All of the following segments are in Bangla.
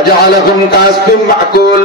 আজআলাকুম কাসফিম মাকুল।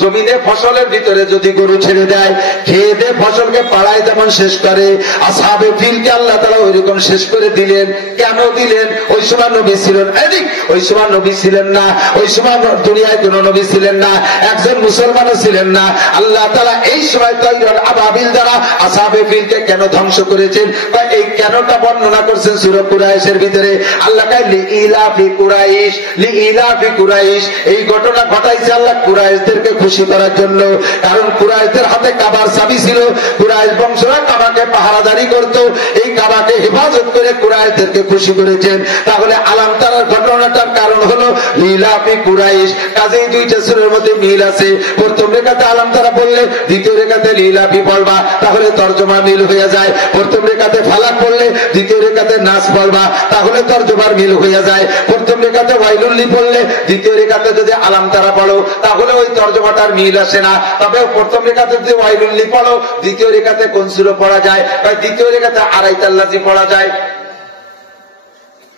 জমিনে ফসলের ভিতরে যদি গরু ছেড়ে দেয়, খেয়ে দিয়ে ফসলকে পাড়ায় যেমন শেষ করে, আসহাবে ফিলকে আল্লাহ তাআলা ওইরকম শেষ করে দিলেন। কেন দিলেন? ওই সময় নবী ছিলেন এদিক, ওই সময় নবী ছিলেন না, ওই সময় দুনিয়ায় কোন নবী ছিলেন না, একজন মুসলমানও ছিলেন না। আল্লাহ তাআলা এই সময় তৈরুল আবাবিল দ্বারা আসহাবে ফিলকে কেন ধ্বংস করেছেন, বা এই কেনটা বর্ণনা করছেন সূরা কুরাইশের ভিতরে। আল্লাহ কয় লিইলাফি কুরাইশ, লিইলাফি কুরাইশ। এই ঘটনা ঘটাইছে আল্লাহ কুরাইশদেরকে খুশি করার জন্য। কারণ কুরাইশদের হাতে কাবার চাবি ছিল, কুরাইশ বংশরা কাবাকে পাহারাদারি করত, এই কাবাকে হেফাজত করে কুরাইশদেরকে খুশি করেছেন। তাহলে আলাম তারার ঘটনাটার কারণ হলো লিইলাফি কুরাইশ। কাজেই দুইটা সূরার মধ্যে মিল আছে। প্রথম রেখাতে আলাম তারা বললে, দ্বিতীয় রেখাতে লিইলাফি পড়বা, তাহলে তরজমা মিল হয়ে যায়। প্রথম রেখাতে ফালাক পড়লে, দ্বিতীয় রেখাতে নাস পড়বা, তাহলে তরজমার মিল হয়ে যায়। প্রথম রেখাতে ওয়াইলুল্লি পড়লে, দ্বিতীয় রেখাতে যদি আলাম তারা পড়ো, তাহলে ওই তরজমাটার মিল আসে না। তবে প্রথম রেখাতে যদি ওয়াইলুল্লি পড়ো, দ্বিতীয় রেখাতে কোন সূরা পড়া যায়, বা দ্বিতীয় রেখাতে আরাইতাল্লাযী পড়া যায়।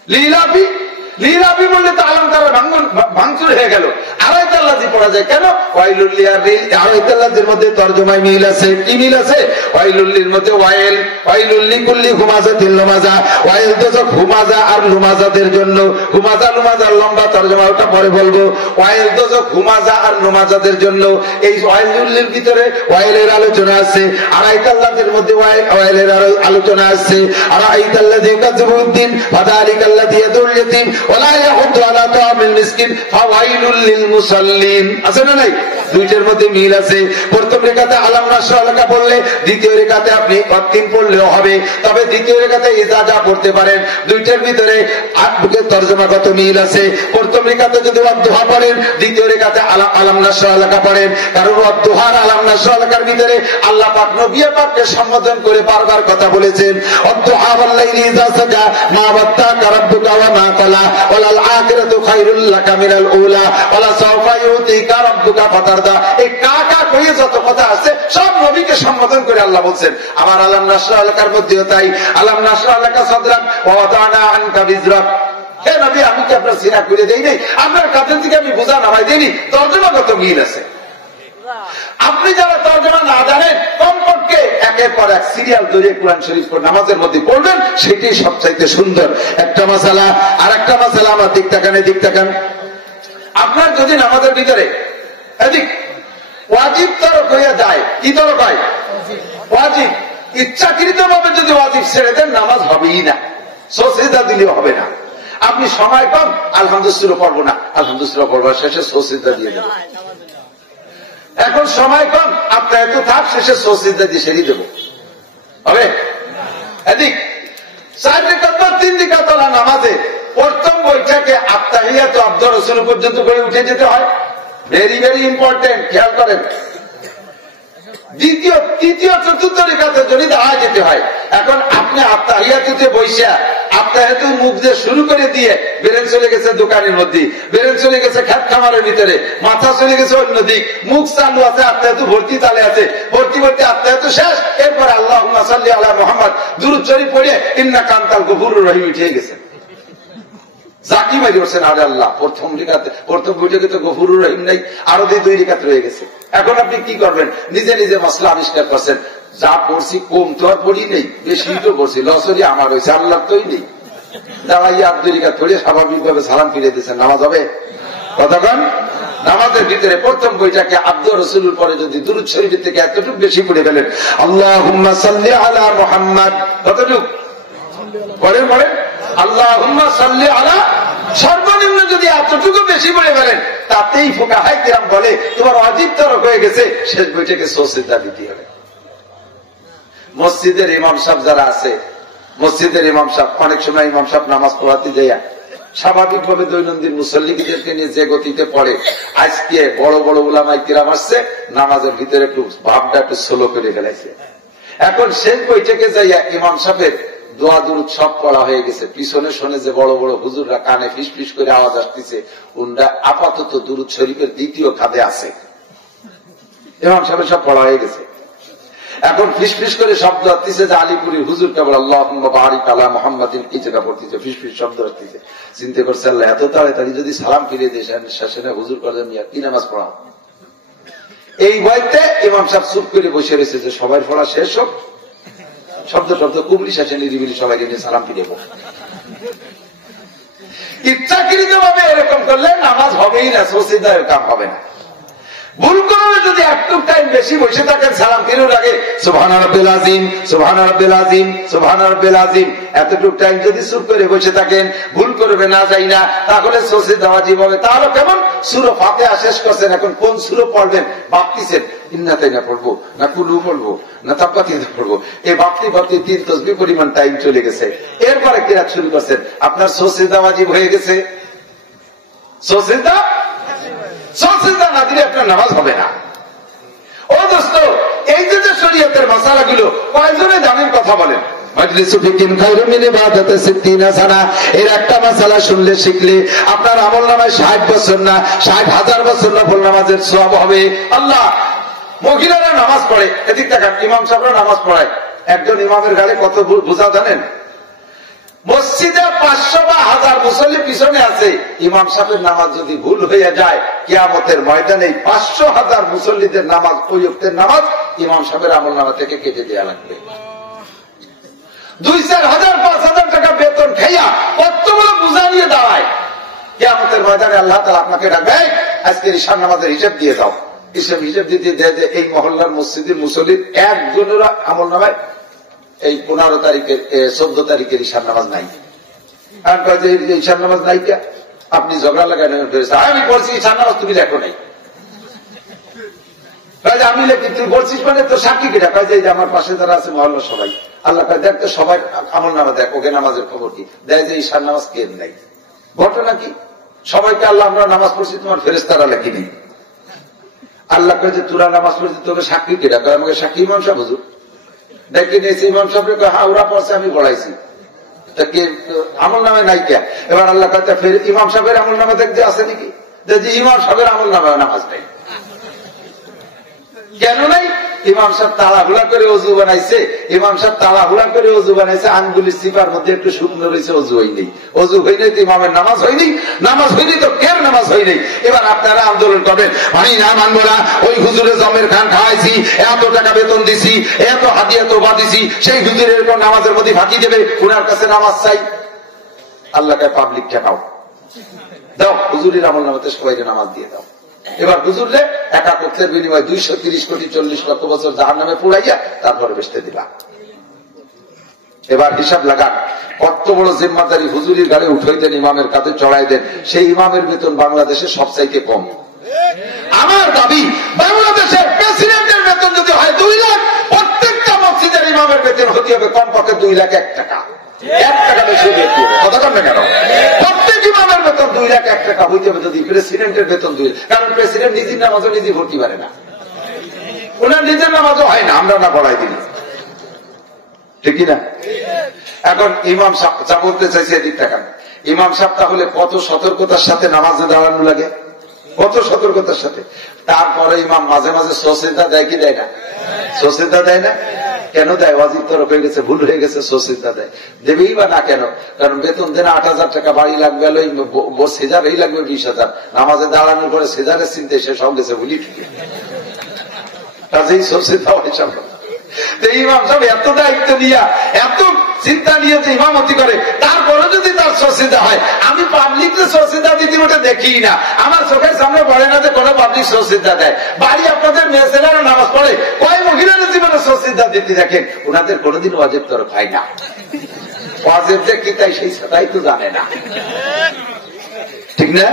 লিইলাফি, লিইলাফি বললে তো আলাম তারা ভাঙচুর হয়ে গেল। আরাইতাল্লাযী পড়া যায় কেন? ওয়াইলুল্লি আর আরাইতাল্লাযীর মধ্যে তরজমায় মিল আছে। কি মিল আছে? ওয়াইলুল্লির মধ্যে ওয়াইল, ওয়াইলুল্লি কুল্লি হুমাজাতিল লুমাজা। ওয়াইল তো হুমাজা আর লুমাজাদের জন্য। হুমাজা লুমাজার লম্বা তরজমা, ওটা পরে বলবো। ওয়াইল তো হুমাজা আর লুমাজাদের জন্য। এই ওয়াইলুল্লির ভিতরে ওয়াইলের আলোচনা আছে, আরাইতাল্লাযীর মধ্যে ওয়াইলের আলোচনা আছে। আরাইতাল্লাযী কাযবুদ্দিন ফাযালিকাল্লাযী ইয়াদুল ইয়াতীম ওয়ালা ইয়াহুদ্দু আলা তাআমিল মিসকিন ফাওয়াইলুল লিল মুসাল্লিন। আছে না নাই? দুইটার মধ্যে মিল আছে। প্রথম রেখাতে আলাম নাশরা লেখা পড়লে, দ্বিতীয় রেখাতে আপনি অত্তিম পড়লেও হবে। তবে দ্বিতীয় রেখাতে ইজাজা পড়তে পারেন। দুইটার ভিতরে তরজমাগত মিল আছে। প্রথম রেখাতে যদি ওয়াদদুহা পড়েন, দ্বিতীয় রেখাতে আলাম নাশরা লেখা পড়েন। কারণ ওয়াদদুহার আলাম নাশরা লেখার ভিতরে আল্লাহ পাক নবী পাককে সম্বোধন করে বারবার কথা বলেছেন। ওয়াদদুহা ওয়াল লাইলি ইযা সাজা মা ওয়াদ্দাকা রাব্বুকা ওয়া মা ক্বালা ওয়ালাল আখিরাতু খায়রুল লাকা মিনাল উলা ওয়ালা সাওফা ইউতিকা রাব্বুকা ফাতারদা। এই কাকা কইয়ে যত কথা আছে সব নবীকে সম্বোধন করে আল্লাহ বলছেন। আমার আলাম নাশরা লেখার মধ্যেও তাই। আলাম নাশরা লেখা সাদরাক ওয়া ওয়াদানা আনকা বিজরাক। হে নবী, আমি কি আপনার সিনা করে দেই নাই? আপনার কাছে থেকে আমি বোঝা নামাই দেইনি? তরজমাগত মিল আছে। আপনি যারা তরজমা না জানেন, কমপক্ষে একের পর এক সিরিয়াল ধরে কোরআন শরীফ নামাজের মধ্যে পড়বেন, সেটাই সবচাইতে সুন্দর। একটা মাসালা। আর একটা মাসালা, আমার দিক তাকান, দিক তাকান। আপনার যদি নামাজের ভিতরে এদিক ওয়াজিব তরক হইয়া যায়, কি তরক হয়? ওয়াজিব। ইচ্ছাকৃত ভাবে যদি ওয়াজিব ছেড়ে দেন, নামাজ হবেই না, সুজদা দিলেও হবে না। আপনি সময় কম, আলহামদুলিল্লাহ পড়বো না, আলহামদুলিল্লাহ পড়বো, শেষে সুজদা দিয়ে দেবো। এখন সময় কম, আপনার এত থাক, শেষে সুজদা দিয়ে সেরে দেবো, হবে? এদিক 4 রাকাত বা 3 রাকাত নামাজে প্রথম বৈঠকে আত্তাহিয়াতু আফদল রাসূল পর্যন্ত করে উঠে যেতে হয়। ভেরি ভেরি ইম্পর্টেন্ট, খেয়াল করেন। দ্বিতীয়, তৃতীয়, চতুর্থ রেখাতে যদি দাঁড়ায় যেতে হয়। এখন আপনি আত্তাহিয়াতুতে বৈশা আত্তাহিয়াতু মুখ দিয়ে শুরু করে দিয়ে বেরেন চলে গেছে দোকানের মধ্যে, বেরেন চলে গেছে খেত খামারের ভিতরে, মাথা চলে গেছে অন্যদিক, মুখ চালু আছে, আত্তাহিয়াতু ভর্তি তালে আছে, ভর্তি ভর্তি আত্তাহিয়াতু শেষ। এরপর আল্লাহুম্মা সাল্লি আলা মুহাম্মদ দুরূদ শরীফ পড়ে ইন্নাকা আনতাল গফুরুর রহিম উঠে গেছে। জাকি মারি উঠছেন, আরে আল্লাহ, প্রথম রেখাতে, প্রথম বৈঠকে তো গফুরুর রহিম নাই, আরো 2 রেখাত রয়ে গেছে। এখন আপনি কি করবেন? নিজে নিজে মশলা আবিষ্কার করছেন। যা পড়ছি কম তো আর পড়ি নেই, বেশি তো পড়ছি, লসরি আমার হয়েছে, আল্লাহ তোই নেই। দাঁড়াইয়া 2 রেখাত পড়ে স্বাভাবিক ভাবে সালাম ফিরে দিয়েছেন, নামাজ হবে? কতক্ষণ? নামাজের ভিতরে প্রথম বইটাকে আব্দুর রাসূলুর পরে যদি দুরূদ শরীফের থেকে এতটুকু বেশি পড়ে ফেলেন, আল্লাহুম্মা সাল্লি আলা মুহাম্মদ, কতটুকু পড়েন? পড়েন আল্লাহুম্মা সাল্লি আলা, সর্বনিম্ন যদি এতটুকু বেশি পড়ে ফেলেন, তাতেই ফুকাহায়ে কিরাম বলে তোমার ওয়াজিব তরক হয়ে গেছে, শেষ বইটাকে সুজদা দিতে হবে। মসজিদের ইমাম সাহেব যারা আছে, মসজিদের ইমাম সাহেব অনেক সময় ইমাম সাহেব নামাজ পড়াতে যাইয়া স্বাভাবিকভাবে দৈনন্দিন মুসল্লিদেরকে নিয়ে যে গতিতে পড়ে, আজকে বড় বড় উলামায়ে কিরাম আসছে, নামাজের ভিতরে একটু ভাবটা একটু স্লো করে ফেলাইছে। এখন শেষ বৈঠকে যাইয়া ইমাম সাহেবের দোয়া দুরূদ সব পড়া হয়ে গেছে, পিছনে শোনে যে বড় বড় হুজুররা কানে ফিস ফিস করে আওয়াজ আসতেছে, উনরা আপাতত দুরূদ শরীফের দ্বিতীয় খাদে আছে, ইমাম সাহেবের সব পড়া হয়ে গেছে। এখন ফিসফিস করে শব্দ আসতেছে যে আলিপুরি হুজুর কেবল আল্লাহুম্মা বারিক আলা মুহাম্মাদিন এই জায়গা পড়তেছে, ফিসফিস শব্দ আসতেছে। চিন্তা করছে আল্লাহ এত তাড়াতাড়ি যদি সালাম ফিরিয়ে দিয়ে শেষে না হুজুর করে কি নামাজ পড়াও। এই বইতে ইমাম সাহেব চুপ করে বসে রয়েছে যে সবাই পড়া শেষ হোক, শব্দ শব্দ কুবলি শেষে নিরিবিলি সবাইকে নিয়ে সালাম ফিরিয়ে বল। ইচ্ছাকৃত ভাবে এরকম করলে নামাজ হবেই না, সসিদার কাম হবে না। ভুল করলে যদি একটু টাইম বেশি বসে থাকেন সালাম ফিরুর আগে সুবহানা রাব্বিল আযীম, সুবহানা রাব্বিল আযীম, সুবহানা রাব্বিল আযীম, এতটুকু টাইম যদি চুপ করে বসে থাকেন, ভুল করবে না যাই না, তাহলে সসিদা ওয়াজিব হবে। তাহলে কেমন সূরা ফাতিহা শেষ করছেন, এখন কোন সূরা পড়বেন ভাবতেছেন, ইন্না তাইনা পড়বো না কুলু পড়বো না তাব্বাতিদা পড়বো, এই ভাবতে ভাবতে 3 তাসবিহ পরিমাণ টাইম চলে গেছে। এরপরে কিরাত শুরু করছেন, আপনার সসিদা ওয়াজিব হয়ে গেছে। সসিদা না দিলে আপনার নামাজ হবে না। ও দোস্ত, এই যে শরীয়তের মাসালাগুলো কয়জনে জানেন কথা বলেন? এর একটা মাসালা শুনলে শিখলে আপনার আমল নামায় 60 বছর না 60,000 বছর নফল নামাজের সওয়াব হবে। আল্লাহ, মহিলারা নামাজ পড়ে, এদিক টাকা ইমাম সাহেবরা নামাজ পড়ায়, একজন ইমামের গালে কত বোঝা জানেন? মসজিদে 500 বা 1000 মুসল্লি পিছনে আছে, ইমাম সাহেবের নামাজ যদি ভুল হয়ে যায় কিয়ামতের ময়দানে 500,000 মুসল্লিদের নামাজ, ওই ওয়াক্তের নামাজ ইমাম সাহেবের আমলনামা থেকে কেটে দেওয়া লাগবে। 2-4,000 5,000 টাকা বেতন খাইয়া কতগুলো বোঝা নিয়ে দাঁড়ায়, কিয়ামতের ময়দানে আল্লাহ তাআলা আপনাকে ডাকবে, আজকে ঈশার নামাজের হিসাব দিয়ে দাও। হিসাব দিতে দেয় যে এই মহল্লার মসজিদের মুসল্লির একজনের আমলনামায় এই 15 তারিখের 14 তারিখের ঈশার নামাজ নাই। আর ঈশার নামাজ নাই কে? আপনি ঝগড়া লাগাই আমি বলছি ঈশার নামাজ তুমি লেখো নাই, আমি লেখি তুই বলছিস মানে তোর সাক্ষী কিনা? যে আমার পাশে যারা আছে মহল্লার সবাই, আল্লাহ দেখ তো সবাই আমল নামা দেখ, ওকে নামাজের খবর কি দেয় যে ঈশার নামাজ কে নাই। ঘটনা কি? সবাইকে আল্লাহ আমরা নামাজ পড়ছি, তোমার ফেরেশতারা লেখিনি। আল্লাহ যে তোরা নামাজ পড়ছি তোকে সাক্ষী কিনা? আমাকে সাক্ষী ইমাম সাহেব হুজুর দেখি নিয়েছি, ইমাম সাহেবকে হাওড়া পড়ছে আমি পড়াইছি, আমল নামে নাই কে? এবার আল্লাহ ফের ইমাম সাহেবের আমল নামে দেখতে আছে নাকি? যে ইমাম সাহেবের আমল নামে নামাজ নেই। কেন নাই? ইমাম সাহেব তাড়াহুড়া করে অজু বানাইছে, ইমাম সাহেব তাড়াহুড়া করে অজু বানাইছে, আঙ্গুলির সিপার মধ্যে একটু শুকনো রয়েছে, অজু হয়নি। অজু হয়নি তো ইমামের নামাজ হয়নি, নামাজ হয়নি তো কের নামাজ হয়নি। এবার আপনারা আন্দোলন করবেন, আমি না মানবো না, ওই হুজুরে জমের খান খাওয়াইছি, এত টাকা বেতন দিছি, এত হাদিয়া তোবা দিছি, সেই হুজুর এরকম নামাজের মধ্যে ফাঁকি দেবে, উনার কাছে নামাজ চাই। আল্লাহকে পাবলিক ঠেকাও, দাও হুজুরের আমল নামাতে সবাইকে নামাজ দিয়ে দাও। এবার হুজুরলে একাত্তরের বিনিময়ে 230 কোটি 40 লক্ষ বছর জাহান্নামে পুড়াইয়া তারপরে বেচতে দিবা। এবার হিসাব লাগান, কত বড় জিম্মাদারি হুজুরির গাড়ি উঠাইতেন, ইমামের কাছে চড়াই দেন, সেই ইমামের বেতন বাংলাদেশে সবচাইতে কম। আমার দাবি, বাংলাদেশের প্রেসিডেন্টের বেতন যদি হয় 2 লাখ, প্রত্যেকটা মসজিদের ইমামের বেতন হতে হবে কমপক্ষে 2,01,000 টাকা। 1 টাকা বেশি বেতন কথা বলবে কেন? প্রত্যেক ইমামের বেতন 2,01,000 টাকা হইতে হবে, যদি প্রেসিডেন্টের বেতন 2 লাখ। কারণ প্রেসিডেন্ট নিজের নামাজও নিজে ভর্তি পারে না, ওনার নিজের নামাজও হয় না, আমরা না পড়াই দিই, ঠিক না? এখন ইমাম সাহেব যা বলতে চাইছে এদিক টাকা, ইমাম সাহেব তাহলে কত সতর্কতার সাথে নামাজে দাঁড়ানো লাগে, কত সতর্কতার সাথে। তারপরে ইমাম মাঝে মাঝে সসিদা দেয় কি দেয় না? সসিদা দেয় না কেন? দেয়, ওয়াজিব তরফ হয়ে গেছে, ভুল হয়ে গেছে, সসিদা দেয়। দেবেই বা না কেন? কারণ বেতন দেন 8,000 টাকা, বাড়ি লাগবে সেজারেই লাগবে 20,000, নামাজে দাঁড়ানোর পরে সেজারের চিন্তা সে সব গেছে ভুলি ঠিক। কাজেই সসিদা হিসাব ইমাম সাহেব এত দায়িত্ব নিয়ে, এত চিন্তা নিয়ে যে ইমামতি করে, তারপরে যদি তার সসিদা হয়, আমি পাবলিক যে সসিদা দিতে ওটা দেখি না, আমার চোখের সামনে পড়ে না যে কোনো পাবলিক সসিদা দেয়। বাড়ি আপনাদের মেয়ে ছেলেরা নামাজ পড়ে, কয় মহিলার জীবনে সসিদা দিতে দেখেন, ওনাদের কোনোদিন ওয়াজিব তরফ হয় না। ওয়াজিব যে কি তাই সেই সেটাই তো জানে না, ঠিক না?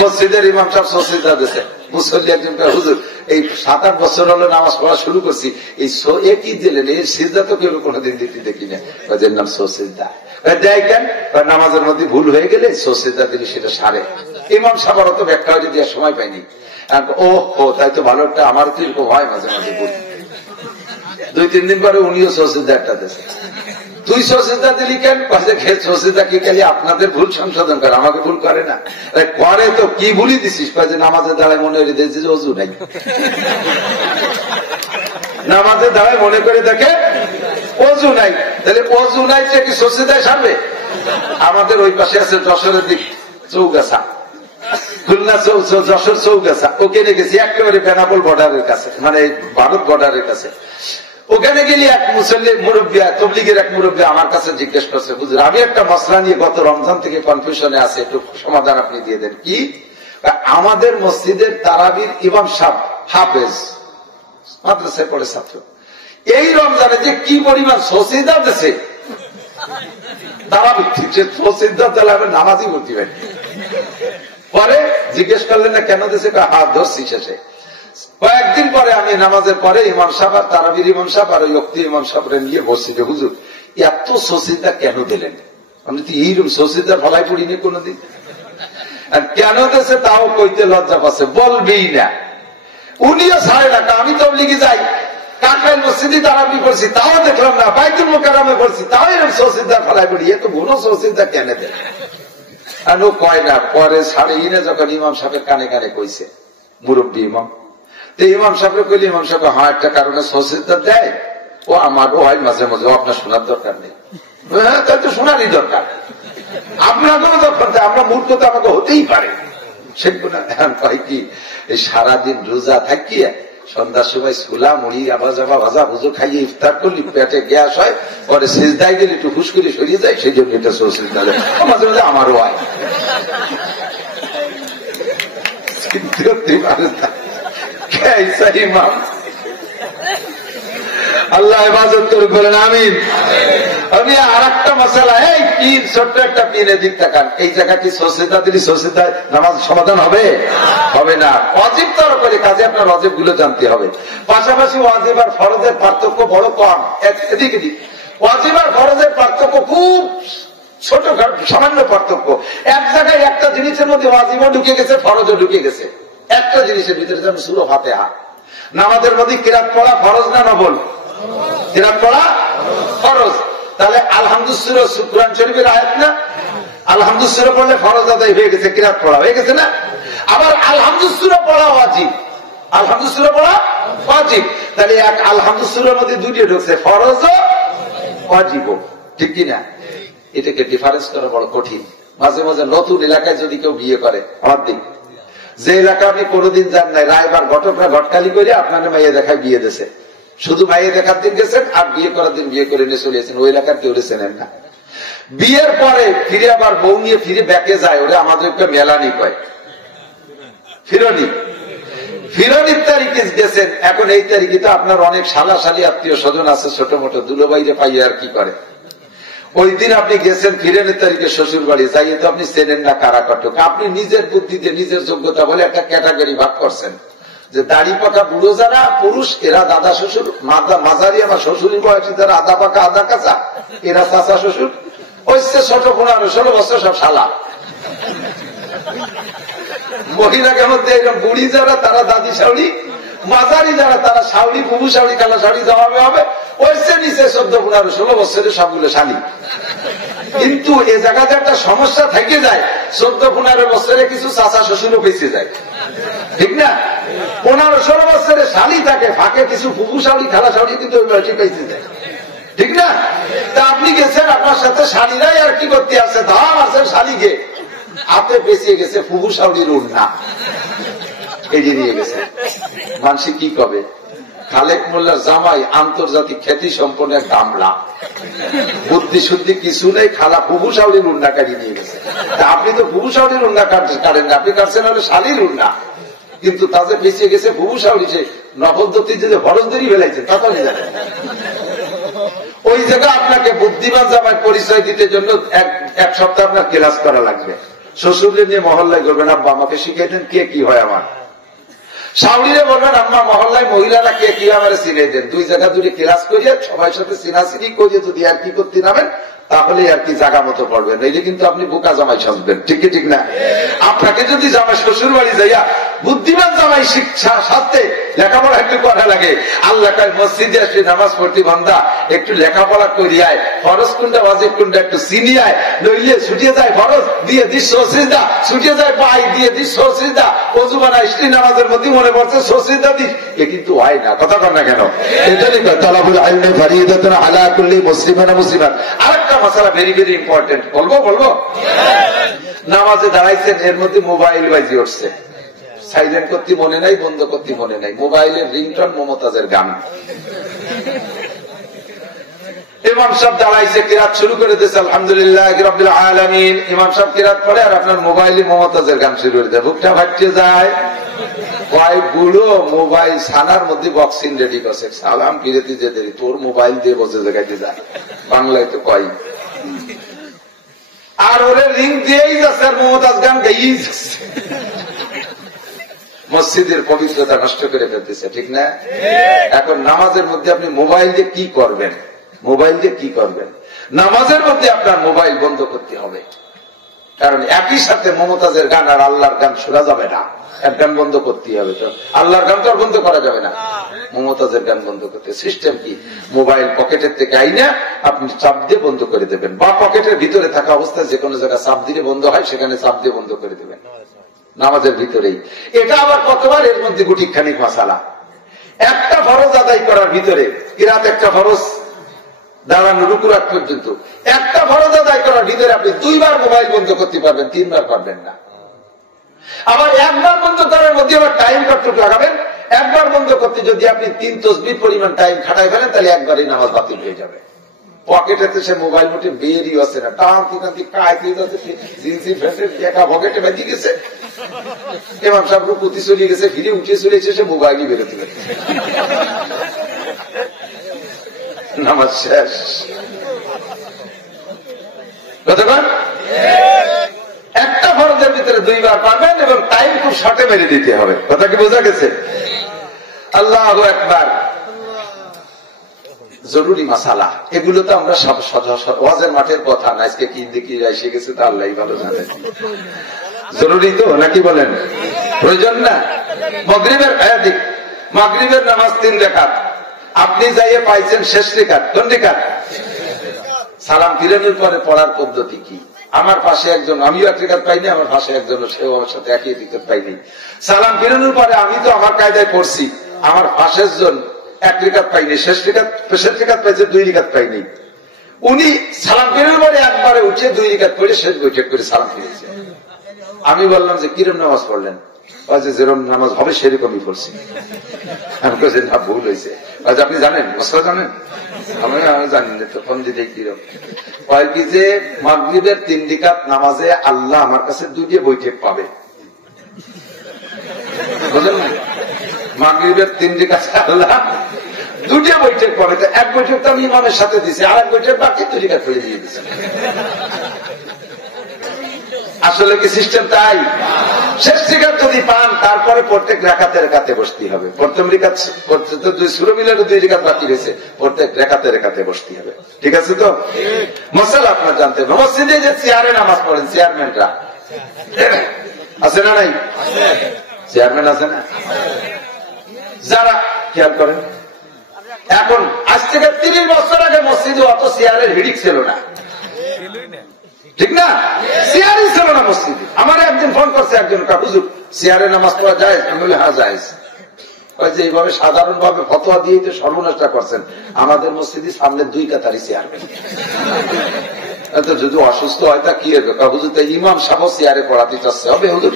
মসজিদের ইমাম সাহেব সসিদা দিচ্ছে, মুসল্লি একজন হুজুর এই 7-8 বছর হলো নামাজ পড়া শুরু করছি, এই একই দিলেন, এই সিজদা তো কেউ কোনোদিন দিতে দেখি না, ওদের নাম সসিদা দেয় কেন? নামাজের মধ্যে ভুল হয়ে গেলে সসিদা দিলে সেটা সারে। ইমাম সাহেব তো ব্যাখ্যা হয়ে দেওয়ার সময় পাইনি। ও তাই তো ভালো একটা, আমার তো এরকম হয় মাঝে মাঝে ভুল, 2-3 দিন পরে উনিও সসিদা একটা দেশে, তুই সসিদা দিলি কেন? সসিদা কি খালি আপনাদের ভুল সংশোধন করে, আমাকে ভুল করে না? করে তো কি ভুলই দিছিস? নামাজের দ্বারাই মনে হয়ে দিয়েছে অজু নাই। নামাজে দাঁড়ায় মনে করে দেখে অজু নাই, তাহলে অজু নাই যে কি সসিদায় সারবে? আমাদের ওই পাশে আছে যশোরের দিক চৌগাছা, খুলনা যশোর চৌগাছা, ওখানে গেছি একেবারে বেনাপোল বর্ডারের কাছে, মানে ভারত বর্ডারের কাছে। ওখানে গেলে এক মুসল্লি মুরব্বী, তবলিগের এক মুরব্বী আমার কাছে জিজ্ঞেস করছে, হুজুর আমি একটা মশলা নিয়ে গত রমজান থেকে কনফিউশনে আছে, একটু সমাধান আপনি দিয়ে দেন। কি? আমাদের মসজিদের তারাবির ইমাম সাহেব হাফেজ, মাদ্রাসায় পড়ে ছাত্র, এই রমজানে যে কি পরিমাণ সসিদা দিছে, তারাবি সসিদা তাহলে আমি নামাজই করতে পারি। পরে জিজ্ঞেস করলেন না কেন দিছে, হাত ধরছি শেষে। কয়েকদিন পরে আমি নামাজের পরে ইমাম সাহেব আর তারাবির ইমাম সাহেব আর ওই অক্তি ইমাম সাহেবরে নিয়ে বসছি যে হুজুর এত সসিদা কেন দিলেন? আমি তো এইরকম সসিদার ফলাই পড়িনি কোনোদিন, আর কেন দেশে তাও কইতে লজ্জা পাচ্ছে, বলবেই না। উনিও ছাড়ে না, আমি তো লিখে যাই কাকাইল মসজিদে তারাবি করছি তাও দেখলাম না, বাইতুল মুকাররমে করছি তাও এরকম সসিদার ফলাই পড়ি, এত গুণ সসিদা কেন দেন? আর ও কয় না, পরে ছাড়ে না যখন ইমাম সাহেবের কানে কানে কইছে মুরব্বী ইমাম, তো ইমাম সাহেব কইলে ইমাম সাহেব হ্যাঁ একটা কারণে সসিদা দেয়, ও আমারও হয় মাঝে মাঝে, আপনার শোনার দরকার নেই। হ্যাঁ তাই তো শোনারই দরকার, আপনাকেও দরকার, আমরা মূর্খ তো আমাকে হতেই পারে। শিখবো না কয় কি, এই সারাদিন রোজা থাকিয়ে সন্ধ্যার সময় সুলা মুড়ি আবা জাবা ভাজা ভুজো খাইয়ে ইফতার করলি, পেটে গ্যাস হয়, পরে সিজদায় গেলে একটু হুস করে সরিয়ে যায়, সেই জন্য এটা সসিদা দেয়। মাঝে মাঝে আমারও হয়। আল্লাহ হেফাজত করেন, আমিন। আমি আর একটা মশলা, এই পিন, ছোট্ট একটা পিনের দিক তাকান, এই জায়গা কি সসিদা দিলি সসিদায় নামাজ সমাধান হবে? হবে না। ওয়াজিব তর করে কাজে আপনার ওয়াজিব গুলো জানতে হবে। পাশাপাশি ওয়াজিব আর ফরজের পার্থক্য বড় কম, এদিকে ওয়াজিব আর ফরজের পার্থক্য খুব ছোট, সামান্য পার্থক্য। এক জায়গায় একটা জিনিসের মধ্যে ওয়াজিবও ঢুকে গেছে, ফরজও ঢুকে গেছে, একটা জিনিসের ভিতরে, যেমন সূরা ফাতিহা। নামাজের মধ্যে কিরাত পড়া ফরজ না নফল? কিরাত পড়া ফরজ। তাহলে আলহামদুলিল্লাহ কুরআন শরীফের আয়াত না, আলহামদুলিল্লাহ পড়লে ফরজ আদায় হয়ে গেছে, কিরাত পড়া হয়ে গেছে না? আবার আলহামদুলিল্লাহ পড়া ওয়াজিব, আলহামদুলিল্লাহ পড়া ওয়াজিব। তাহলে এক আলহামদুলিল্লাহর মধ্যে দুইটি ঢুকছে, ফরজ ও ওয়াজিব, ঠিক কিনা? এটাকে ডিফারেন্স করা বড় কঠিন। মাঝে মাঝে নতুন এলাকায় যদি কেউ বিয়ে করে, আমার দিক যে এলাকা আপনি কোনোদিন যান নাই, রায়বার ঘটকরা ঘটকালি করে আপনার মাইয়ে দেখায় বিয়ে দিয়েছে, শুধু মাইয়ে দেখার দিন গেছেন আর বিয়ে করার দিন বিয়ে করে নিয়ে চলে এসেছেন, ওই এলাকার কেউ চেনেন না। বিয়ের পরে ফিরে আবার বউ নিয়ে ফিরে ব্যাকে যায়, ওরা আমাদেরকে মেলানি কয়, ফিরনি, ফিরনির তারিখে গেছেন। এখন এই তারিখে তো আপনার অনেক শালাশালী আত্মীয় স্বজন আছে, ছোট মোটো দুলোবাইরে পাইয়ে আর কি করে। ওই দিন আপনি গেছেন ফিরেনের তারিখে শ্বশুর বাড়ি, যাইয়ে তো আপনি চেনেন না কারা কটক। আপনি নিজের বুদ্ধিতে নিজের যোগ্যতা বলে একটা ক্যাটাগরি ভাগ করছেন, যে দাড়ি পাকা বুড়ো যারা পুরুষ এরা দাদা শ্বশুর, মাঝারি আমার শ্বশুরের বয়সী যারা আদা পাকা আদা কাঁচা এরা চাচা শ্বশুর, ওই ছোট 15-16 বছর সব শালা। মহিলাকে মধ্যে এরকম বুড়ি যারা তারা দাদি শাউরি, মাঝারি যারা তারা শাউরি, বুবু শাউরি, কালা শাউরি জবাবে হবে, ওই নিচে 14-15-16 বছরের সবগুলো শালি। কিন্তু এ জায়গাতে একটা সমস্যা থেকে যায়, 14-15 বছরে কিছু চাচা শ্বশুরও বেঁচে যায়, ঠিক না? 15-16 বছরে শালি থাকে, ফাঁকে কিছু বুবু শাউরি খালা শাউরি কিন্তু ওই বয়সে বেঁচে যায়, ঠিক না? তা আপনি গেছেন, আপনার সাথে শালিরাই আর কি করতে আসছে, ধাম আছেন শালিকে, হাতে বেঁচে গেছে ফুবু শাউরির উড়না, এই যে নিয়ে গেছে। মানুষ কি কবে, খালেক মোল্লার জামাই আন্তর্জাতিক খ্যাতি সম্পন্ন এক গামলা, বুদ্ধি শুদ্ধি কিছু নেই, খালা ফুবু শাউরির উড়না কাটি নিয়ে গেছে। আপনি তো ফুবু শাউরির উড়না কাটেন না, আপনি কাটছেন হলে শালির উড়না, কিন্তু তাদের বেঁচে গেছে ফুবু শাউরি, সে নবদ্বতী যে ফরজদেরই ফেলাইছে তা তো জানেন। ওই জায়গায় আপনাকে বুদ্ধিমান জামাই পরিচয় দিতে জন্য এক সপ্তাহ আপনার ক্লাস করা লাগবে। শ্বশুরে নিয়ে মহল্লায় করবেন, আব্বা আমাকে শিখিয়ে দেন কে কি হয় আমার। শাউরিরে বলবেন আম্মা মহল্লায় মহিলারা কে কি আমার চিনে দেন। দুই জায়গা দুটি ক্লাস করিয়ে সবার সাথে চিনাচিনি করিয়ে যদি আর কি করতে নামেন, তাহলে আর কি জায়গা মতো পড়বেন, নইলে কিন্তু আপনি বোকা জামাই সাজবেন, ঠিক ঠিক না? আপনাকে যদি জামাই শ্বশুর বাড়ি যাইয়া বুদ্ধিমান জামাই শিক্ষা সাথে লেখাপড়া একটু করা লাগে। আল্লাহ কয় মসজিদে আসলে নামাজ পড়তে বান্দা একটু লেখাপড়া করিয়ায়, ফরজ কোনটা ওয়াজিব কোনটা একটু চিনিয়ায়, নইলে ছুটিয়ে যায় ফরজ দিয়ে দিস সসিদা, ছুটিয়ে যায় বাই দিয়ে দিস সসিদা, ওযু বানায় স্ত্রী নামাজের মধ্যে মনে পড়ছে সসিদা দিস, এ কিন্তু হয় না। কথা কর না কেন? এটাই তালাবুল ইলমি ফরিদাতুন আলা কুল্লি মুসলিমিন ওয়া মুসলিমাত। আরেকটা মাসালা ভেরি ভেরি ইম্পর্টেন্ট, বলবো নামাজে দাঁড়াইছেন, এর মধ্যে মোবাইল বাজি উঠছে, সাইলেন্ট করতে মনে নাই, বন্ধ করতে মনে নাই, মোবাইলের রিংটন মমতাজের গান। ইমাম সাহেব দাঁড়াইছে, কিরাত শুরু করে দিয়েছে আলহামদুলিল্লাহ রাব্বিল আলামিন, ইমাম সাহেব কিরাত পড়ে আর আপনার মোবাইলে মমতাজের গান শুরু করে দেয়, বুকটা ফাটিয়ে যায়। কয় বুড়ো মোবাইল ছানার মধ্যে বক্সিং রেডি করছে, সালাম বিরতি যে দেরি, তোর মোবাইল দিয়ে বসে জায়গাতে যায়, বাংলায় তো কয়। আর ওরে রিং দিয়েই যাচ্ছে আর মমতাজ গান গাইয়েই যাচ্ছে, মসজিদের পবিত্রতা নষ্ট করে ফেলতেছে, ঠিক না? এখন নামাজের মধ্যে আপনি মোবাইল দিয়ে কি করবেন? মোবাইল দিয়ে কি করবেন? নামাজের মধ্যে আপনার মোবাইল বন্ধ করতে হবে, কারণ একই সাথে মমতাজের গান আর আল্লাহর গান শোনা যাবে না, এক গান বন্ধ করতে হবে। তো আল্লাহর গান তো আর বন্ধ করা যাবে না, মমতাজের গান বন্ধ করতে সিস্টেম কি? মোবাইল পকেটের থেকে আইনা আপনি চাপ দিয়ে বন্ধ করে দেবেন, বা পকেটের ভিতরে থাকা অবস্থায় যে কোনো জায়গায় চাপ দিলে বন্ধ হয় সেখানে চাপ দিয়ে বন্ধ করে দেবেন, নামাজের ভিতরেই। এটা আবার কতবার, এর মধ্যে গুটি খানিক মাসালা। একটা ফরজ আদায় করার ভিতরে, কিরাত একটা ফরজ দাঁড়ানো রুকু রাখ পর্যন্ত, একটা ফরজ আদায় করার ভিতরে আপনি 2 বার মোবাইল বন্ধ করতে পারবেন, 3 বার পারবেন না। আবার একবার বন্ধ করার মধ্যে আবার টাইম কতটুকু লাগাবেন, একবার বন্ধ করতে যদি আপনি 3 তসবিহ পরিমাণ টাইম খাটাই ফেলেন, তাহলে একবারই নামাজ বাতিল হয়ে যাবে। পকেটে সে মোবাইল মোটে বেরিয়ে আসে না, টানতে টানতে কায়তে জিন্সি ফ্যান্টের একা পকেটে বেঁধে গেছে, ইমাম সাহেব রুকুতে চলে গেছে, ফিরে উঠে চলে এসে মোবাইলই বেরোতে পারে, নামাজ শেষ। কতক্ষণ? একটা ফরজের ভিতরে 2 বার পারবেন এবং টাইম খুব শর্টে মেরে দিতে হবে। কথা কি বোঝা গেছে? আল্লাহু আকবার। জরুরি মাসালা, এগুলো তো আমরা সব ওয়াজের মাঠের কথা না, আজকে কি দেখি এসে গেছে তা আল্লাহই ভালো জানে। জরুরি তো নাকি বলেন? প্রয়োজন না? মাগরিবের নামাজ 3 রাকাত, আপনি যাইয়ে পাইছেন শেষ রাকাত, কোন রাকাত? সালাম ফিরানোর পরে পড়ার পদ্ধতি কি? আমার পাশে একজন, আমিও 1 রাকাত পাইনি, আমার পাশে একজন, সেও আমার সাথে একই রাকাত পাইনি। সালাম ফিরানোর পরে আমি তো আমার কায়দায় পড়ছি, আমার পাশের জন 1 রাকাত পাইনি, শেষ রাকাত পাইছে, 2 রাকাত পাইনি। উনি সালাম ফিরানোর পরে একবারে উঠে 2 রাকাত পড়ে শেষ বৈঠক করে সালাম ফিরেছে। আমি বললাম যে কিরম নামাজ পড়লেন? যেরকম নামাজ হবে সেরকমই পড়ছি। আমি বলছি না, ভুল হয়েছে। আপনি জানেন মশলা জানেন? আমি জানি না, তখন দিতে কিরম হয় কি যে মাগরিবের 3 রাকাত নামাজে আল্লাহ আমার কাছে 2টি বৈঠক পাবে, বুঝলেন না? মাগরিবের 3 রাকাত আল্লাহ 2টি বৈঠক পাবে। তো 1 বৈঠক তো আমি ইমামের সাথে দিছি, আর 1 বৈঠক বাকি 2 রাকাত করে দিয়ে দিচ্ছি। আসলে কি সিস্টেম তাই? শেষ রাকাত যদি পান, তারপরে প্রত্যেক রাকাতে বসতে হবে। প্রথম রাকাত করতে তো 2 সূরা মিলে 2 রাকাত বাকি রয়েছে, প্রত্যেক রাকাতে বসতে হবে। ঠিক আছে তো? মাসালা আপনার জানতে হবে। মসজিদে যে চেয়ারে নামাজ পড়েন, চেয়ারম্যানরা আছে না নাই? চেয়ারম্যান আছে না? যারা খেয়াল করেন, এখন আজ থেকে 30 বছর আগে মসজিদে অত চেয়ারের হিড়িক ছিল না, ঠিক না? চেয়ারই ছিল না মসজিদে। আমার একদিন ফোন করছে একজন, হুজুর চেয়ারে নামাজ পড়া যায়? আমি বলি হ্যাঁ জায়েজ। যে এইভাবে সাধারণ ভাবে ফতোয়া দিয়ে তো সর্বনাশটা করছেন। আমাদের মসজিদে সামনে 2 কাতারি চেয়ার, যদি অসুস্থ হয় তা কি হবে? হুজুর তো ইমাম সাহেব চেয়ারে পড়াতে চাচ্ছে, হবে হুজুর?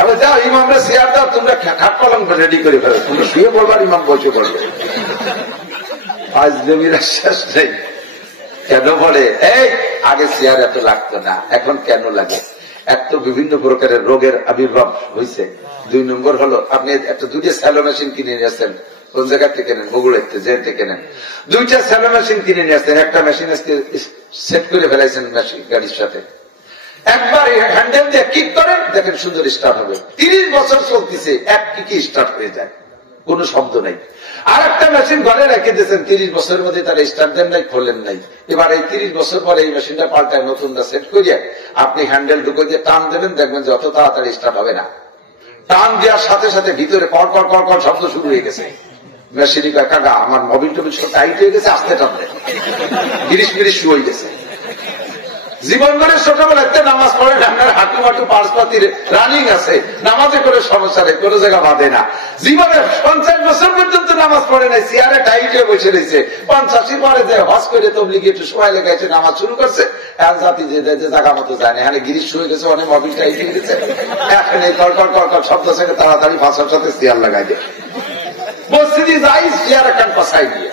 আমি যাও ইমামরা চেয়ার দাও, তোমরা খাট পালন রেডি করে ফেলো, তোমরা শুয়ে পড়বার, ইমাম বসে পড়বে। আজ জমির শেষ নেই। কেন বলে এই আগে চেয়ার এত লাগতো না, এখন কেন লাগে? এক তো বিভিন্ন প্রকারের রোগের আবির্ভাব হয়েছে। 2 নম্বর হলো আপনি একটা 2টা স্যালো মেশিন কিনে নিয়ে আসছেন, কোন জায়গা থেকে নেন? বগুড়াতে জেন থেকে নেন। 2টা স্যালো মেশিন কিনে নিয়ে আসছেন, একটা মেশিন সেট করে ফেলাইছেন মেশিন গাড়ির সাথে, একবার হ্যান্ডেল দিয়ে কিক করেন, দেখেন সুন্দর স্টার্ট হবে। 30 বছর চলতেছে, এক কিকে স্টার্ট হয়ে যায়, কোন শব্দ নাই। আর একটা মেশিন ঘরে রেখে দিয়েছেন, 30 বছরের মধ্যে তারা স্টার্ট দেন নাই, খোলেন নাই। এবার এই 30 বছর পরে এই মেশিনটা পাল্টায় নতুনটা সেট করিয়ে আপনি হ্যান্ডেল ঢুকে দিয়ে টান দেবেন, দেখবেন যে অত তাড়াতাড়ি স্টার্ট হবে না। টান দেওয়ার সাথে সাথে ভিতরে কর কর কর কর শব্দ শুরু হয়ে গেছে। মেশিনই কাকা আমার মোবিল টোবিল সব টাইট হয়ে গেছে, আস্তে টানতে গিরিশ মিরিশ শুয়ে গেছে। জীবন করে ছোটবেলাতে নামাজ পড়ে আপনার হাঁটু মাটু পার্সপাতি রানিং আছে, নামাজে করে সমস্যা নেই, কোনো জায়গা বাঁধে না। জীবনে 50 বছর পর্যন্ত নামাজ পড়ে নাই, চেয়ারে টাইট হয়ে বসে রয়েছে। 85 পরে যে হজ করে তবলিগে একটু সময় লেগেছে, নামাজ শুরু করছে। এক জাতি যে জায়গা মতো যায় না, এখানে গিরিশ শুয়ে গেছে, অনেক মোবিল টাইট হয়ে গেছে। এখন এই কড়কড় কড়কড় শব্দ থেকে তাড়াতাড়ি ফাঁসার সাথে চেয়ার লাগাই দেয়, মসজিদে যাই চেয়ার একটা পাশাই দিয়ে।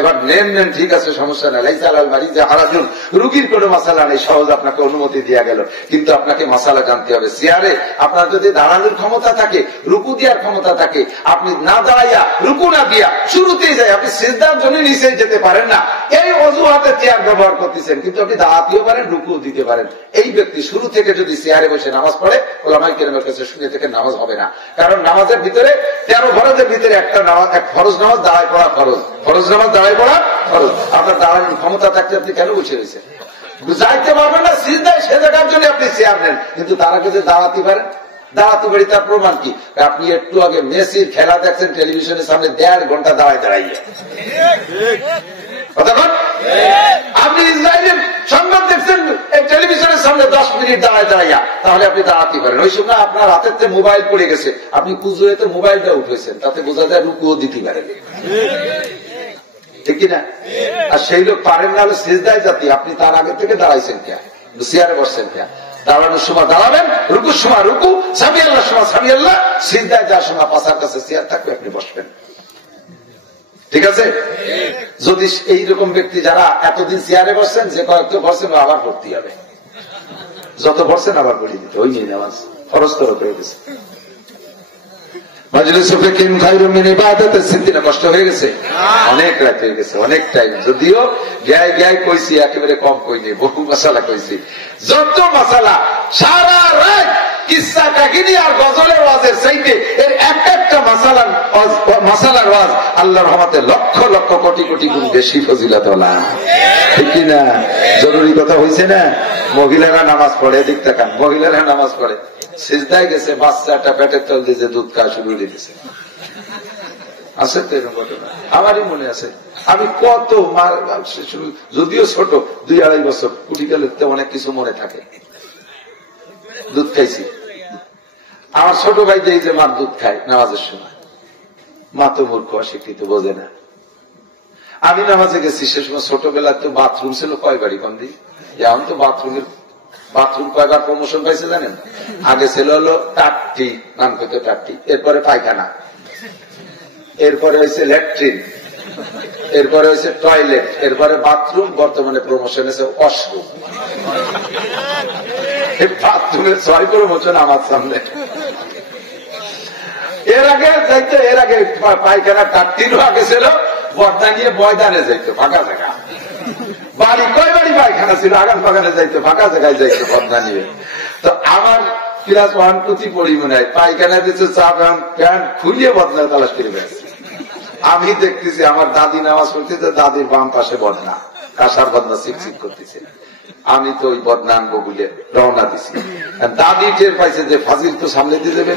এবার নেন নেন, ঠিক আছে, সমস্যা নেই। লাইসাল মারি যে হারাজুন, রুগীর কোনো মশালা নেই, সহজ আপনাকে অনুমতি দেওয়া গেল, কিন্তু আপনাকে মশালা জানতে হবে। চেয়ারে আপনার যদি দাঁড়ানোর ক্ষমতা থাকে, রুকু দেওয়ার ক্ষমতা থাকে, আপনি না দাঁড়াইয়া রুকু না দিয়া শুরুতেই যায়, আপনি সিজদার জন্য নিচে যেতে পারেন না, এই অজুহাতে চেয়ার ব্যবহার করতেছেন, কিন্তু আপনি দাঁড়াতেও পারেন, রুকুও দিতে পারেন। এই ব্যক্তি শুরু থেকে যদি চেয়ারে বসে নামাজ পড়ে, ওলামায়ে কেরামের কাছে শুনে থেকে নামাজ হবে না। কারণ নামাজের ভিতরে 13 ফরজের ভিতরে একটা নামাজ, এক ফরজ নামাজ দাঁড়ায় পড়া ফরজ, ফরজ নামাজ দাঁড়ায় পড়া ফরজ। আপনার দাঁড়ানোর ক্ষমতা থাকতে আপনি কেন বসে রয়েছেন? যাইতে পারবেন না সিজদায়, সে জায়গার জন্য আপনি চেয়ার নেন, কিন্তু তার আগে যে দাঁড়াতে পারেন, দাঁড়াতে পারি, তার প্রমাণ কি? আপনি একটু আগে মেসির খেলা দেখছেন টেলিভিশনের সামনে 1.5 ঘন্টা দাঁড়ায় দাঁড়াইয়ে। আপনি ইসরায়েলের সংবাদ দেখছেন টেলিভিশনের সামনে 10 মিনিট দাঁড়ায় দাঁড়াইয়া, তাহলে আপনি দাঁড়াতে পারেন। ওই সময় আপনার হাতের মোবাইল পড়ে গেছে, আপনি কুজুরেতে মোবাইলটা উঠেছেন, তাতে বোঝা যায় রুকুও দিতে পারেন, ঠিক কিনা? আর সেই লোক পারেন না, হলো সিজদায় জাতি, আপনি তার আগে থেকে দাঁড়াইছেন কে, চেয়ারে বসছেন কে? দাঁড়ানোর সময় দাঁড়াবেন, রুকুর সময় রুকু, সামি আল্লাহ সময় সামি আল্লাহ, সিজদায় যাওয়ার সময় পাশার কাছে চেয়ার থাকবে, আপনি বসবেন, ঠিক আছে? যদি এইরকম ব্যক্তি যারা এতদিন চেয়ারে বসছেন, যে কয়েকটা বসছেন আবার ভর্তি হবে, যত বসছেন আবার পড়িয়ে দিতে, ওই নিয়ে নামাজ ফরজ তরফ হয়ে গেছে। কষ্ট হয়ে গেছে, অনেক রাত হয়ে গেছে, অনেক টাইম। যদিও গ্যায় গ্যায় কইছি, একেবারে কম কইনি, বহু মশালা কইছি। যত মশালা সারা রাত কিসসা কাহিনী আর গজলের ওয়াজের চাইতে এর একটা মশালার ওয়াজ আল্লাহর রহমতে লক্ষ লক্ষ কোটি কোটি গুণ বেশি ফজিলত ওলা, ঠিক কিনা? জরুরি কথা হয়েছে না? মহিলারা নামাজ পড়ে, এদিক তাকান, মহিলারা নামাজ পড়ে, সিজদায় গেছে, বাচ্চাটা পেটের তল দিয়ে দুধ খাওয়া শুরু করে দিয়েছে। আছে তো এরকম ঘটনা, আমারই মনে আছে। আমি কত যদিও ছোট, 2-2.5 বছর, কুটিকালের অনেক কিছু মনে থাকে। দুধ খাইছি, আমার ছোট ভাই যে মার দুধ খায় নামাজের সময়, মা তো মূর্খ, অশিক্ষিত, বোঝে না। আমি নামাজে গেছি, সে সময় ছোটবেলায় তো বাথরুম ছিল কয় বাড়ি কন্দি, এখন তো বাথরুম কয়বার প্রমোশন পাইছে জানেন? আগে ছিল হলো টাট্টি, নাম করতো টাট্টি, এরপরে পায়খানা, এরপরে হয়েছে ল্যাট্রিন, এরপরে হয়েছে টয়লেট, এরপরে বাথরুম, বর্তমানে প্রমোশন হয়েছে ওয়াশরুম। বাথরুমের 6 প্রমোশন আমার সামনে। এর আগে পায়খানা টাট্টিরও আগে ছিল, বর্দা নিয়ে ময়দানে যাইতো, ফাঁকা জায়গা। বাড়ি কয় বাড়ি পায়খানা ছিল, আগান বাগানে যাইতো, ফাঁকা জায়গায় যাইতো বর্দা নিয়ে। তো আমার ক্লাস 1-2 পড়ি মনে হয়, পায়খানা দিচ্ছে, চা প্যান্ট খুলিয়ে বদনা তালাশ করে গেছে। আমি দেখতেছি আমার দাদি নামাজ পড়তেছে, দাদির বাম পাশে বদনা, কাঁসার বদনা চিকচিক করতেছে। আমি তো ওই বদনা আনবো বলে রওনা দিছি। দাদি টের পাইছে যে ফাজিল তো সামনে দিয়ে দেবে,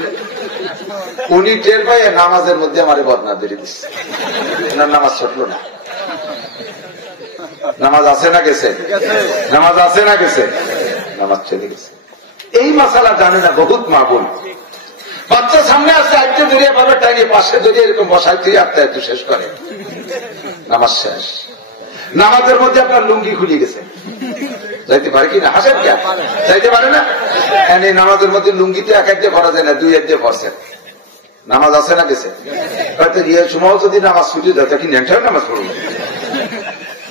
উনি টের পাইয়ে নামাজের মধ্যে আমার বদনা ধরে দিচ্ছে। নামাজ ছুটলো না, নামাজ আছে না গেছে, নামাজ আছে না গেছে, নামাজ চলে গেছে। এই মশালা জানে না বহুত মা বোন। বাচ্চা সামনে আসছে, আজকে দরিয়া ভাবে টাইনিয়ে পাশে দরিয়া এরকম বসাই তুই আটটা একটু শেষ করে, নামাজ শেষ। নামাজের মধ্যে আপনার লুঙ্গি খুলে গেছে, যাইতে পারে কিনা? হাসেন কে? যাইতে পারে না। নামাজের মধ্যে লুঙ্গিতে 1 হাত দিয়ে ভরা যায় না, 2 হাত দিয়ে ভরছেন, নামাজ আছে না গেছে? হয়তো ইয়ের সময় যদি নামাজ ছুটে যায়, তা কি ন্যাংটাই নামাজ পড়বো?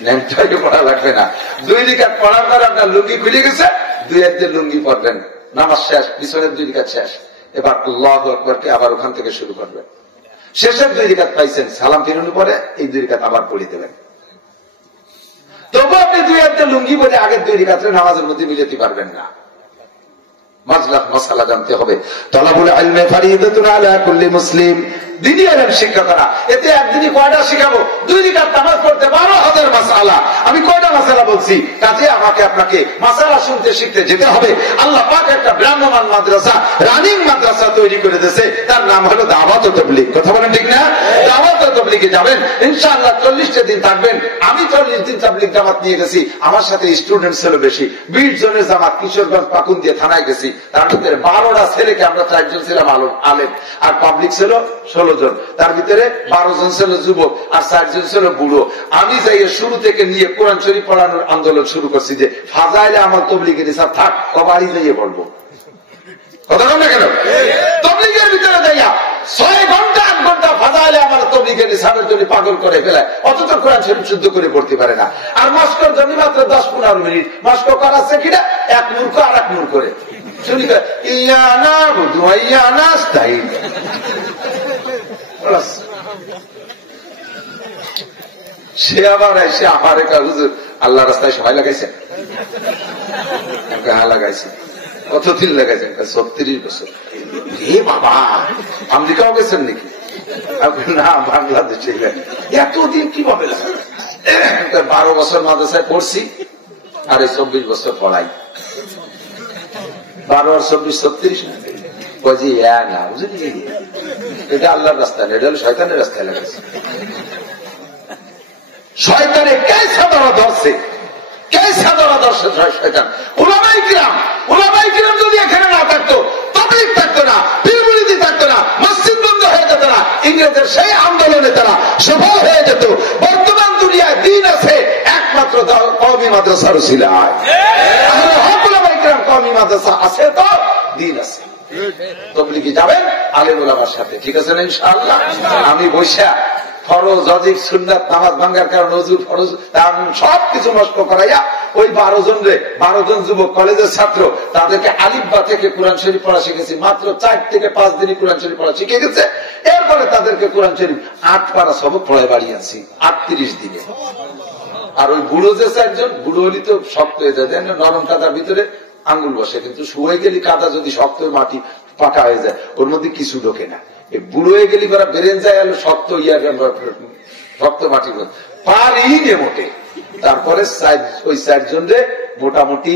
ন্যাংটাইকে পড়া লাগবে না। 2 রাকাত পড়ার পর আপনার লুঙ্গি খুলে গেছে, 2 হাত দিয়ে লুঙ্গি পড়বেন, নামাজ শেষ, পিছনের 2 রাকাত শেষ। এবার আল্লাহু আকবারকে আবার ওখান থেকে শুরু করবেন। শেষের 2 রাকাত পাইছেন, সালাম ফিরানোর পরে এই 2 রাকাত আবার পড়ে দেবেন। তবু আপনি 2 হাত দিয়ে লুঙ্গি পরে আগের 2 রাকাতের নামাজের মধ্যে মিলাতে পারবেন না। মাসলা জানতে হবে। তালাবুল ইলমি ফারিদাতুন আলা কুল্লি মুসলিম। দিনই এলেন শিক্ষা করা। এতে একদিনই কয়টা শিখাবো? 2 রাকাত নামাজ পড়তে 12,000 মাসআলা। আমি কয়টা মাসআলা বলছি? কাজে আমাকে আপনাকে মাসআলা শুনতে শিখতে যেতে হবে। আল্লাহ পাক একটা ব্রাহ্মমান মাদ্রাসা, রানিং মাদ্রাসা তৈরি করে দিয়েছে, তার নাম হলো দাওয়াত ও তাবলীগ। কথা বলেন ঠিক না? দাওয়াত ও তাবলীগে যাবেন ইনশাআল্লাহ, 40টা দিন থাকবেন। আমি 40 দিন তাবলীগ জামাত নিয়ে গেছি, আমার সাথে স্টুডেন্ট ছিল বেশি, 20 জনের জামাত কিশোরগঞ্জ পাকুন্দিয়া থানায় গেছি। তার ভিতরে 12টা ছেলেকে আমরা 4 জন ছিলাম আলেম, আর পাবলিক ছিল 16 জন। তার ভিতরে 12 জন ছিল যুবক আর 4 জন ছিল বুড়ো। আমি যাই শুরু থেকে নিয়ে কোরআন শরীফ পড়ানোর আন্দোলন শুরু করছি যে ফাজাইলে আমার তবলিগের হিসাব থাক, বাড়ি যাইয়ে পড়বো। কথা বল না কেন? তবলিগের ভিতরে যাইয়া 6 ঘন্টা 8 ঘন্টা ফাজাইলে আমার তবলিগের হিসাবের জন্য পাগল করে ফেলায়, অথচ কোরআন শরীফ শুদ্ধ করে পড়তে পারে না। আর মস্কর জন্য মাত্র 10-15 মিনিট মস্ক করাচ্ছে কিনা, এক মূর্খ আর এক মূর্খ করে শুনি ইয়ানা বুধু ইয়ানা স্টাইল। সে আবার এসে আমার হুজুর আল্লাহ রাস্তায় সবাই লাগাইছেন? হ্যাঁ লাগাইছে। কতদিন লাগাইছেন? 36 বছর। এ বাবা, আমেরিকাও গেছেন নাকি? না, বাংলাদেশে। এতদিন কিভাবে লাগে? 12 বছর মাদ্রাসায় পড়ছি আর 24 বছর পড়াই। 12 আর 24 36 না বুঝলি, এটা আল্লাহর রাস্তা না, এটা হলো শয়তানের রাস্তায় লাগাইছে। শয়তানে কেসা ধরা ধরছে, কেসা ধরা ধরছে শয়তান। উলামায়ে কিরাম যদি এখানে না থাকতো, তাবলীগ থাকতো না, পীরমুরিদি থাকতো না, মসজিদ বন্ধ হয়ে যেত না, ইংরেজের সেই আন্দোলনে তারা সফল হয়ে যেত। বর্তমান দুনিয়ায় দিন আছে একমাত্র কওমি মাদ্রাসার উসিলায়। উলামায়ে কিরাম কওমি মাদ্রাসা আছে তো দিন আছে। তবলিগে যাবেন আলেম ওলামার সাথে, ঠিক আছে না ইনশাআল্লাহ? আমি বৈশা ফরজ অজিব সুন্নাত নামাজ ভাঙ্গার কারণ নজরুল ফরজ সবকিছু নষ্ট করাইয়া ওই 12 জন যুবক কলেজের ছাত্র, তাদেরকে আলিফবা থেকে কোরআন শরীফ পড়া শিখেছি। মাত্র 4 থেকে 5 দিনই কোরআন শরীফ পড়া শিখে গেছে। এরপরে তাদেরকে কোরআন শরীফ 8 পারা সবক পড়ায় বাড়ি আছি 38 দিনে। আর ওই বুড়ো যে 4 জন, বুড়ো হলি তো শক্ত হয়ে যায়, নরম কাদার ভিতরে আঙ্গুল বসে, কিন্তু শুয়ে গেলি কাদা যদি শক্ত মাটি পাকা হয়ে যায় ওর মধ্যে কিছু ঢোকে না। বুড়ো হয়ে গেলি পরে বেরেন যায় শক্ত শক্ত মাটি পারি নে মোটে। তারপরে ওই 4 জনরে মোটামুটি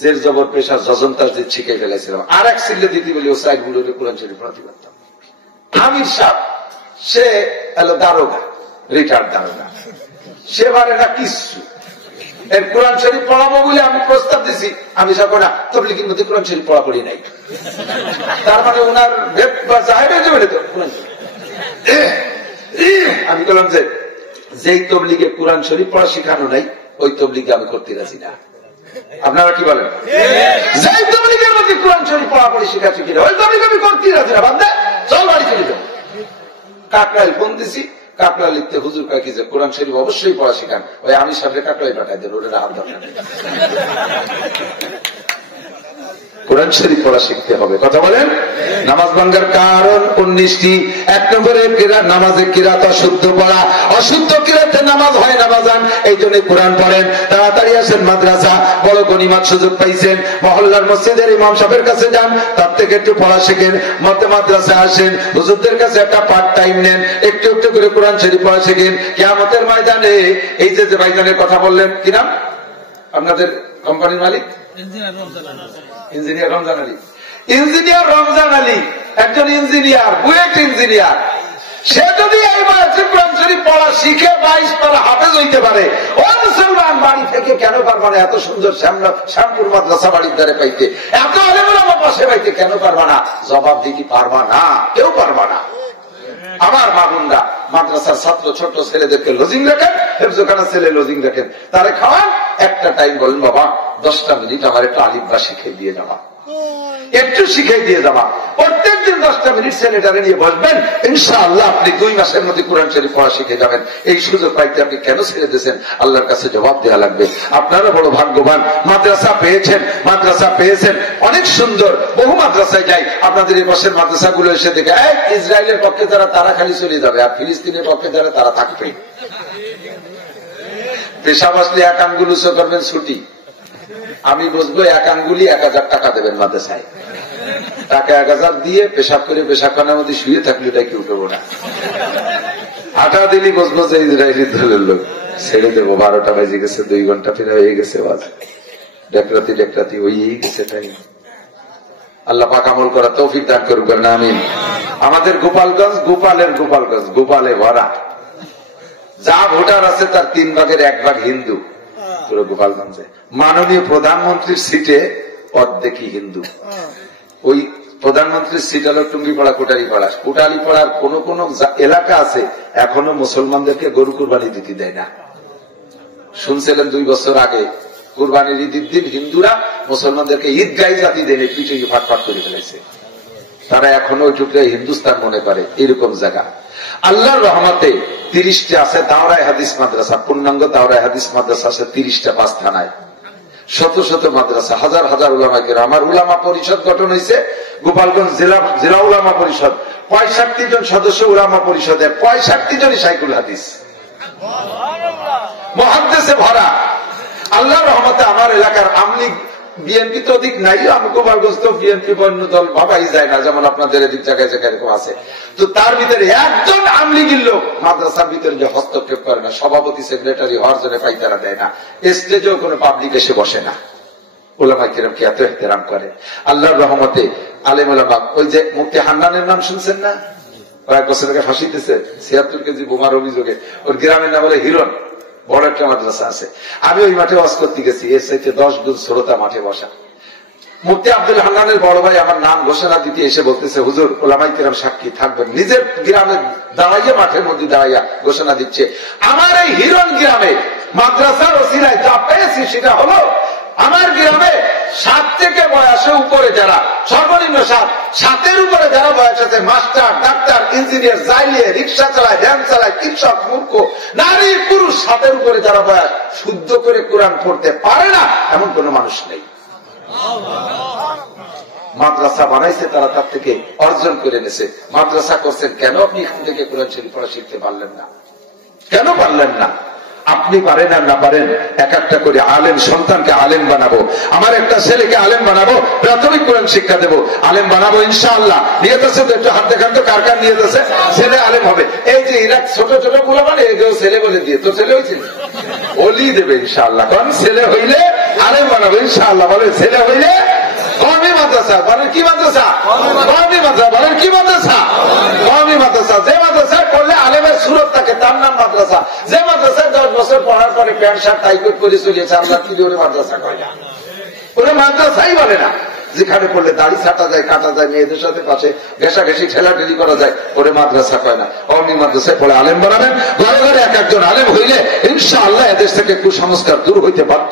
জের জবর পেশা জজন্তাস দিয়ে শিখে ফেলেছিলাম। আর এক সিল্লে দিতে বলি ও 4 বুড়োরে কোরআন শরীফ পড়াতে পারতাম। আমির সাহেব সে এলো দারোগা, রিটায়ার্ড দারোগা, সে পারে না কিছু। এর কোরআন শরীফ পড়াবো বলে আমি প্রস্তাব দিছি, আমি সব না তবলিগের মধ্যে কোরআন শরীফ পড়া পড়ি নাই। তার মানে ওনার ভেদ বা জাহের হয়ে যাবে তো। আমি বললাম যে যেই তবলিগে কোরআন শরীফ পড়া শেখানো নাই ওই তবলিগে আমি করতে রাজি না। আপনারা কি বলেন? যেই তবলিগের মধ্যে কোরআন শরীফ পড়াপড়ি শেখাচ্ছি কিনা ওই তবলিগ আমি করতে রাজি না। বাদ দে, চল বাড়ি চলে যাও। কাকড়াই ফোন দিছি, কাকড়া লিখতে হুজুর কাকি যে কোরআন শরীফ অবশ্যই পড়া শেখান। ওই আমি সামনে কাকড়াই পাঠাই দেন, ওটা হাত দরকার। কোরআন শরীফ পড়া শিখতে হবে। কথা বলেন? নামাজ ভাঙ্গার কারণ 19টি। 1 নম্বরে নামাজে কিরাত অশুদ্ধ পড়া, অশুদ্ধ কিরাতে নামাজ হয় না বাজান। এই জন্য কোরআন পড়েন, তাড়াতাড়ি আসেন মাদ্রাসা, বড় গনিমত সুযোগ পাইছেন। মহল্লার মসজিদের ইমাম সাহেবের কাছে যান, তার থেকে একটু পড়া শেখেন। মাদ্রাসা আসেন, হুজুরদের কাছে একটা পার্ট টাইম নেন, একটু একটু করে কোরআন শরীফ পড়া শেখেন। কিয়ামতের ময়দানে এই যে ভাইজানের কথা বললেন, কি নাম আপনাদের কোম্পানির মালিক? ইঞ্জিনিয়ার রমজান আলী। ইঞ্জিনিয়ার রমজান আলী একজন ইঞ্জিনিয়ার, বুয়েট ইঞ্জিনিয়ার। সে যদি এই বয়সে কোরআন শরীফ পড়া শিখে 22 পারা হাফেজ হইতে পারে, ও মুসলমান বাড়ি থেকে কেন পারবা না এত সুন্দর শ্যামপুর মাদ্রাসা বাড়ির দ্বারে পাইতে, এত আলেম ওলামা পাশে পাইতে কেন পারবা না? জবাব দিতে পারবা না, কেউ পারবা না। আমার মা বোনরা মাদ্রাসার ছাত্র ছোট ছেলেদেরকে লজিং রাখেন, হেফজখানা ছেলে লজিং রাখেন, তারে খাওয়ান। একটা টাইম বলেন বাবা 10টা মিনিট আমার একটু আলিফবা শিখিয়ে দিয়ে যাবা, একটু শিখিয়ে দিয়ে যাবা। প্রত্যেকদিন 10টা মিনিট ছেলেটারে নিয়ে বসবেন, ইনশাআল্লাহ আপনি 2 মাসের মধ্যে কোরআন শরীফ পড়া শিখে যাবেন। এই সুযোগ পাইতে আপনি কেন ছেড়ে দিয়েছেন? আল্লাহর কাছে জবাব দেওয়া লাগবে। আপনারা বড় ভাগ্যবান, মাদ্রাসা পেয়েছেন, মাদ্রাসা পেয়েছেন, অনেক সুন্দর। বহু মাদ্রাসায় যাই, আপনাদের এই পাশের মাদ্রাসাগুলো এসে দেখে ইসরায়েলের পক্ষে যারা তারা খালি চলে যাবে, আর ফিলিস্তিনের পক্ষে যারা তারা থাকবে। পেশাব আসলে 1 আঙ্গুল উঁচু করবেন ছুটি, আমি বুঝবো 1 আঙ্গুলি 1000 টাকা দেবেন মাদ্রাসায়। টাকা 1000 দিয়ে পেশাব করে পেশাবখানার মধ্যে শুয়ে থাকলে এটা কি উঠবো না, আটা দিলি বসবো যে ইসরায়েলি দলের লোক, ছেড়ে দেবো। 12টা বাজে গেছে, 2 ঘন্টা ফেরা হয়ে গেছে, ডেকরাতি হয়েই গেছে। তাই আল্লাহ পাক আমল করা তৌফিক দান করবেন না, আমিন। আমাদের গোপালগঞ্জ গোপালে ভরা, যা ভোটার আছে তার 3 ভাগের 1 ভাগ হিন্দু পুরো গোপালগঞ্জে। মাননীয় প্রধানমন্ত্রীর সিটে অর্ধেকই হিন্দু। ওই প্রধানমন্ত্রীর সিট হলো টুঙ্গিপাড়া, কোটালীপাড়ার কোন কোন এলাকা আছে এখনো মুসলমানদেরকে গরু কুরবানি দিতে দেয় না। শুনছিলেন 2 বছর আগে কুরবানির ঈদের দিন হিন্দুরা মুসলমানদেরকে ঈদগাহ জাতি দেনে পিছিয়ে ফাটফাট করে ফেলেছে। তারা এখনো ওইটুকু হিন্দুস্তান মনে করে, এরকম জায়গা। আল্লাহর রহমতে 30টা আছে দাওরায়ে হাদিস মাদ্রাসা, পূর্ণাঙ্গ দাওরায়ে হাদিস মাদ্রাসা আছে 30টা 5 থানায়, শত শত মাদ্রাসা, হাজার হাজার উলামা কেরাম। আমার উলামা পরিষদ গঠন হয়েছে গোপালগঞ্জ জেলা উলামা পরিষদ, 65 জন সদস্য উলামা পরিষদে, 65 জনই শাইখুল হাদিস, মুহাদ্দিসে ভরা। আল্লাহর রহমতে আমার এলাকার আমলিগ বিএনপি তো অধিক নাই, আমি গোপালগঞ্জ তো বিএনপি বন্য দল ভাবাই যায় না, যেমন আপনাদের এদিক জায়গায় জায়গায় এরকম আছে। তো তার ভিতরে একজন আমলিগের লোক মাদ্রাসার ভিতরে যে হস্তক্ষেপ করে না, সভাপতি সেক্রেটারি হওয়ার জন্য পাইতারা দেয় না, স্টেজেও কোনো পাবলিক এসে বসে না। উলামায়ে কেরামকে এত ইহতেরাম করে। আল্লাহর রহমতে আলেম উলামা, ওই যে মুফতি হান্নানের নাম শুনছেন না, কয়েক বছর আগে ফাঁসি দিয়েছে 76 কেজি বোমার অভিযোগে। ওর গ্রামের নাম হলো হিরণ, বড় একটা মাদ্রাসা আছে। আমি ওই মাঠে ওয়াজ করতে গেছি, এর চাইতে 10 গুণ শ্রোতা মাঠে বসা। মুফতি আব্দুল হান্নানের বড় ভাই আমার নাম ঘোষণা দিতে এসে বলতেছে, হুজুর উলামায়ে কেরাম সাক্ষী থাকবেন। নিজের গ্রামে দাঁড়াইয়া, মাঠের মধ্যে দাঁড়াইয়া ঘোষণা দিচ্ছে, আমার এই হিরণ গ্রামে মাদ্রাসার ওসিলায় যা পেয়েছি সেটা হলো আমার গ্রামে 7 থেকে বয়সে উপরে যারা, সর্বনিম্ন 7-এর উপরে যারা বয়স আছে, মাস্টার, ডাক্তার, ইঞ্জিনিয়ার, জাইলিয়ে, রিক্সা চালায়, ভ্যান চালায়, কৃষক, মূর্খ, নারী, পুরুষ, 7-এর উপরে যারা বয়স শুদ্ধ করে কোরআন পড়তে পারে না এমন কোন মানুষ নেই। মাদ্রাসা বানাইছে তারা, তার থেকে অর্জন করে নিয়েছে। মাদ্রাসা করছেন কেন? আপনি এখান থেকে কোরআন শরীফ পড়া শিখতে পারলেন না, কেন পারলেন না? আপনি পারেন আর না পারেন, এক একটা করে আলেম সন্তানকে আলেম বানাবো। আমার একটা ছেলেকে আলেম বানাবো, প্রাথমিক কোরআন শিক্ষা দেবো, আলেম বানাবো ইনশাআল্লাহ। নিয়ত আছে তো? একটু হাত দেখান তো, কার কার নিয়ত আছে? ছেলে আলেম হবে। এই যে এরা ছোট ছোট গুলো মানে এগুলো ছেলে বলে দিয়ে, তো ছেলে হয়েছে ওলি দেবে ইনশাআল্লাহ। কারণ ছেলে হইলে আলেম বানাবো ইনশাআল্লাহ। বলে ছেলে হইলে কওমি মাদ্রাসা, বলেন কি মাদ্রাসা? কওমি মাদ্রাসা। বলেন কি মাদ্রাসা? কওমি মাদ্রাসা। যে মাদ্রাসায় পড়লে আলেমের সুরত থাকে তার নাম মাদ্রাসা। যে মাদ্রাসায় 10 বছর পড়ার পরে প্যান্ট শার্ট টাই করে চলেছে, আমরা কি ওরে মাদ্রাসা কয় না, ওরে মাদ্রাসাই বলে না। যেখানে পড়লে দাড়ি ছাটা যায়, কাটা যায়, মেয়েদের সাথে পাশে ঘেঁষাঘেঁষি ঠেলাঠেলি করা যায়, ওরে মাদ্রাসা কয় না। কওমি মাদ্রাসায় পড়ে আলেম বানাবেন। ঘরে ঘরে এক একজন আলেম হইলে ইনশাআল্লাহ এদেশ থেকে কুসংস্কার দূর হইতে বাধ্য।